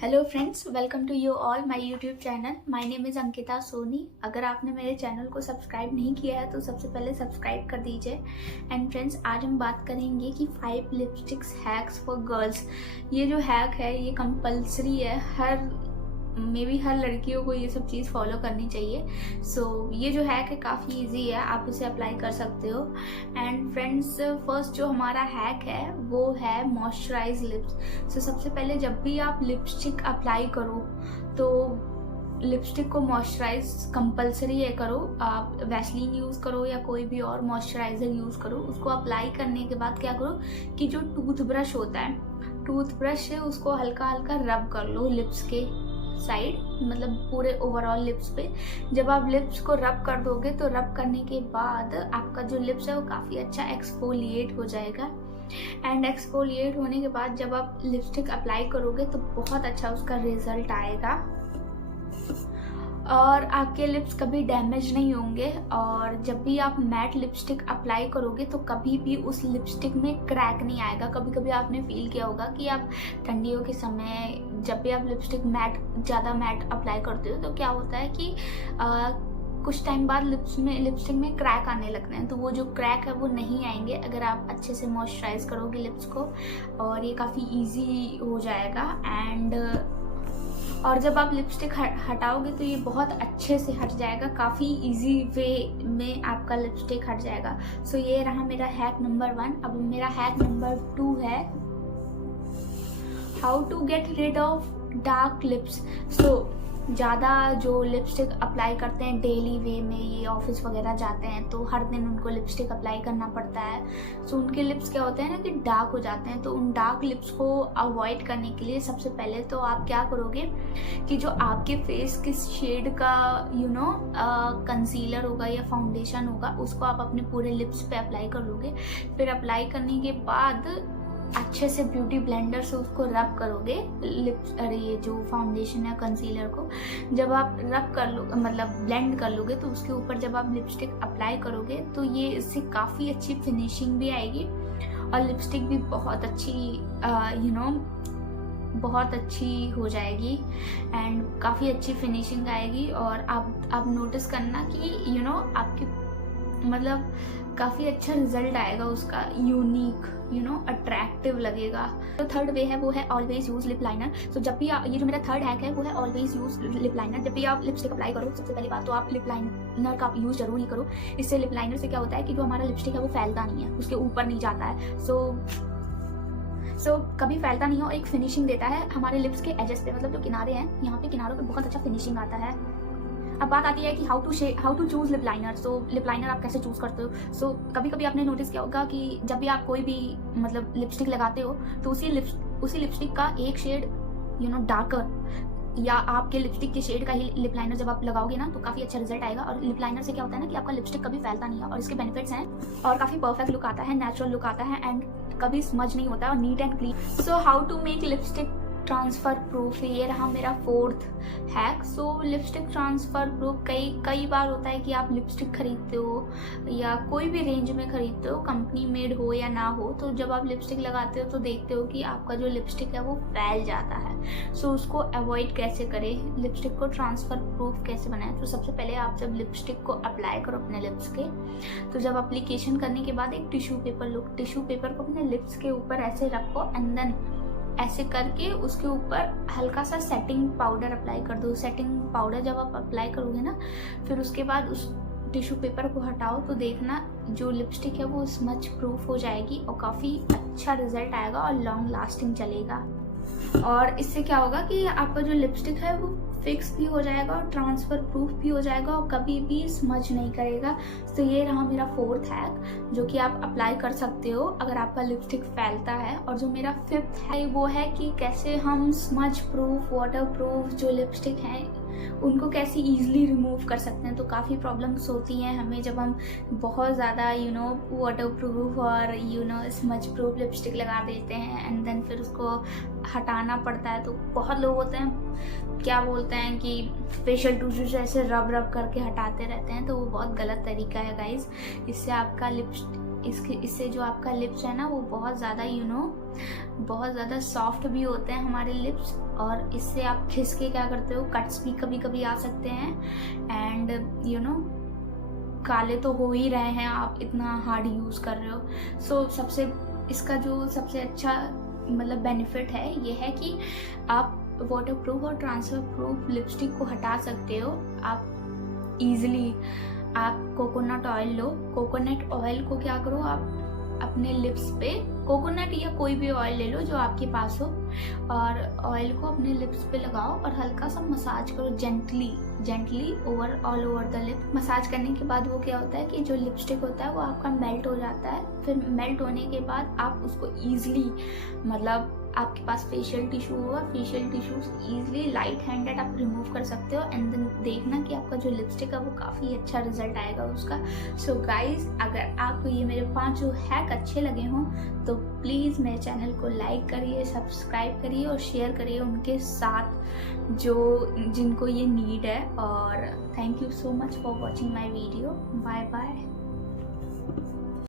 Hello friends, welcome to you all my YouTube channel. My name is Ankita Soni. अगर आपने मेरे channel को subscribe नहीं किया है तो सबसे पहले सब्सक्राइब कर दीजिए। एंड फ्रेंड्स, आज हम बात करेंगे कि 5 लिपस्टिक्स हैक्स फॉर गर्ल्स। ये जो हैक है ये कंपलसरी है, मे बी हर लड़कियों को ये सब चीज़ फॉलो करनी चाहिए। सो ये जो हैक है काफ़ी इजी है, आप इसे अप्लाई कर सकते हो। एंड फ्रेंड्स, फर्स्ट जो हमारा हैक है वो है मॉइस्चराइज लिप्स। सो सबसे पहले जब भी आप लिपस्टिक अप्लाई करो तो लिपस्टिक को मॉइस्चराइज कंपलसरी है करो। आप वैसलीन यूज़ करो या कोई भी और मॉइस्चराइजर यूज़ करो। उसको अप्लाई करने के बाद क्या करो कि जो टूथब्रश होता है, टूथब्रश से उसको हल्का हल्का रब कर लो लिप्स के साइड, मतलब पूरे ओवरऑल लिप्स पे। जब आप लिप्स को रब कर दोगे तो रब करने के बाद आपका जो लिप्स है वो काफ़ी अच्छा एक्सफोलिएट हो जाएगा। एंड एक्सफोलिएट होने के बाद जब आप लिपस्टिक अप्लाई करोगे तो बहुत अच्छा उसका रिजल्ट आएगा और आपके लिप्स कभी डैमेज नहीं होंगे। और जब भी आप मैट लिपस्टिक अप्लाई करोगे तो कभी भी उस लिपस्टिक में क्रैक नहीं आएगा। कभी कभी आपने फील किया होगा कि आप ठंडियों के समय जब भी आप लिपस्टिक ज़्यादा मैट अप्लाई करते हो तो क्या होता है कि कुछ टाइम बाद लिपस्टिक में क्रैक आने लगते हैं। तो वो जो क्रैक है वो नहीं आएंगे अगर आप अच्छे से मॉइस्चराइज करोगे लिप्स को, और ये काफ़ी ईजी हो जाएगा। और जब आप लिपस्टिक हटाओगे तो ये बहुत अच्छे से हट जाएगा, काफ़ी इजी वे में आपका लिपस्टिक हट जाएगा। सो ये रहा मेरा हैक नंबर 1। अब मेरा हैक नंबर 2 है how to get rid of dark lips. So ज़्यादा जो लिपस्टिक अप्लाई करते हैं डेली वे में, ये ऑफिस वगैरह जाते हैं तो हर दिन उनको लिपस्टिक अप्लाई करना पड़ता है। सो उनके लिप्स क्या होते हैं ना कि डार्क हो जाते हैं। तो उन डार्क लिप्स को अवॉइड करने के लिए सबसे पहले तो आप क्या करोगे कि जो आपके फेस किस शेड का कंसीलर होगा या फाउंडेशन होगा उसको आप अपने पूरे लिप्स पे अप्लाई कर लोगे। फिर अप्लाई करने के बाद अच्छे से ब्यूटी ब्लेंडर से उसको रब करोगे ये जो फाउंडेशन है कंसीलर को। जब आप रब कर लो, मतलब ब्लेंड कर लोगे, तो उसके ऊपर जब आप लिपस्टिक अप्लाई करोगे तो ये इससे काफ़ी अच्छी फिनिशिंग भी आएगी और लिपस्टिक भी बहुत अच्छी बहुत अच्छी हो जाएगी एंड काफ़ी अच्छी फिनिशिंग आएगी। और आप नोटिस करना कि आपकी मतलब काफ़ी अच्छा रिजल्ट आएगा उसका, यूनिक अट्रैक्टिव लगेगा। तो थर्ड वे है वो है ऑलवेज यूज लिप लाइनर। तो जब भी ये जो मेरा थर्ड हैक है वो है ऑलवेज यूज लिप लाइनर। जब भी आप लिपस्टिक अप्लाई करो सबसे पहली बात तो आप लिप लाइनर का यूज जरूर ही करो। इससे लिप लाइनर से क्या होता है कि जो हमारा लिपस्टिक है वो फैलता नहीं है, उसके ऊपर नहीं जाता है। सो कभी फैलता नहीं है और एक फिनिशिंग देता है हमारे लिप्स के एजेस पे, मतलब जो किनारे हैं यहाँ पे किनारों पे बहुत अच्छा फिनिशिंग आता है। अब बात आती है कि how to choose lip liner. So lip liner आप कैसे चूज करते हो। सो कभी कभी आपने नोटिस किया होगा कि जब भी आप कोई भी मतलब लिपस्टिक लगाते हो तो उसी लिपस्टिक का एक शेड डार्कर या आपके लिपस्टिक के शेड का ही लिप लाइनर जब आप लगाओगे ना तो काफ़ी अच्छा रिजल्ट आएगा। और लिप लाइनर से क्या होता है ना कि आपका लिपस्टिक कभी फैलता नहीं है और इसके बेनिफिट्स हैं और काफ़ी परफेक्ट लुक आता है, नेचुरल लुक आता है एंड कभी स्मज नहीं होता और neat and clean. So how to make lipstick transfer proof, ये रहा मेरा fourth hack. So lipstick transfer proof कई बार होता है कि आप लिपस्टिक खरीदते हो या कोई भी रेंज में खरीदते हो, कंपनी मेड हो या ना हो, तो जब आप लिपस्टिक लगाते हो तो देखते हो कि आपका जो लिपस्टिक है वो फैल जाता है। सो उसको अवॉइड कैसे करें, लिपस्टिक को ट्रांसफ़र प्रूफ कैसे बनाएं। तो सबसे पहले आप जब लिपस्टिक को अप्लाई करो अपने लिप्स के, तो जब अप्लीकेशन करने के बाद एक टिश्यू पेपर को अपने लिप्स के ऊपर ऐसे रखो एंड देन ऐसे करके उसके ऊपर हल्का सा सेटिंग पाउडर अप्लाई कर दो। सेटिंग पाउडर जब आप अप्लाई करोगे ना फिर उसके बाद उस टिश्यू पेपर को हटाओ तो देखना जो लिपस्टिक है वो स्मच प्रूफ हो जाएगी और काफ़ी अच्छा रिजल्ट आएगा और लॉन्ग लास्टिंग चलेगा। और इससे क्या होगा कि आपका जो लिपस्टिक है वो फिक्स भी हो जाएगा और ट्रांसफ़र प्रूफ भी हो जाएगा और कभी भी स्मज नहीं करेगा। तो ये रहा मेरा फोर्थ हैक जो कि आप अप्लाई कर सकते हो अगर आपका लिपस्टिक फैलता है। और जो मेरा फिफ्थ है वो है कि कैसे हम स्मज प्रूफ, वाटर प्रूफ जो लिपस्टिक हैं उनको कैसे ईजिली रिमूव कर सकते हैं। तो काफ़ी प्रॉब्लम्स होती हैं हमें जब हम बहुत ज़्यादा वाटर प्रूफ और स्मज प्रूफ लिपस्टिक लगा देते हैं एंड देन फिर उसको हटाना पड़ता है। तो बहुत लोग होते हैं क्या बोलते हैं कि फेशियल टिश्यू से ऐसे रब करके हटाते रहते हैं, तो वो बहुत गलत तरीका है गाइज। इससे आपका इससे जो आपका लिप्स है ना वो बहुत ज़्यादा बहुत ज़्यादा सॉफ्ट भी होते हैं हमारे लिप्स, और इससे आप घिस के क्या करते हो, कट्स भी कभी कभी आ सकते हैं, एंड काले तो हो ही रहे हैं, आप इतना हार्ड यूज़ कर रहे हो। सो इसका जो सबसे अच्छा मतलब बेनिफिट है ये है कि आप वाटर प्रूफ और ट्रांसफर प्रूफ लिपस्टिक को हटा सकते हो। आप इजीली आप कोकोनट ऑयल लो, कोकोनट ऑयल को क्या करो, आप अपने लिप्स पे कोकोनट या कोई भी ऑयल ले लो जो आपके पास हो, और ऑयल को अपने लिप्स पे लगाओ और हल्का सा मसाज करो gently all over the lip. Massage करने के बाद वो क्या होता है कि जो लिपस्टिक होता है वो आपका मेल्ट हो जाता है। फिर मेल्ट होने के बाद आप उसको ईजिली, मतलब आपके पास फेशियल टिश्यू होगा, फेशियल टिश्यू से ईजिली लाइट हैंडेड आप रिमूव कर सकते हो, एंड देन देखना कि आपका जो लिपस्टिक है वो काफ़ी अच्छा रिजल्ट आएगा उसका। सो गाइज, अगर आपको ये मेरे 5 जो हैक अच्छे लगे हों तो प्लीज़ मेरे चैनल को लाइक करिए, सब्सक्राइब करिए और शेयर करिए उनके साथ जिनको ये नीड है। और thank you so much for watching my video. Bye bye.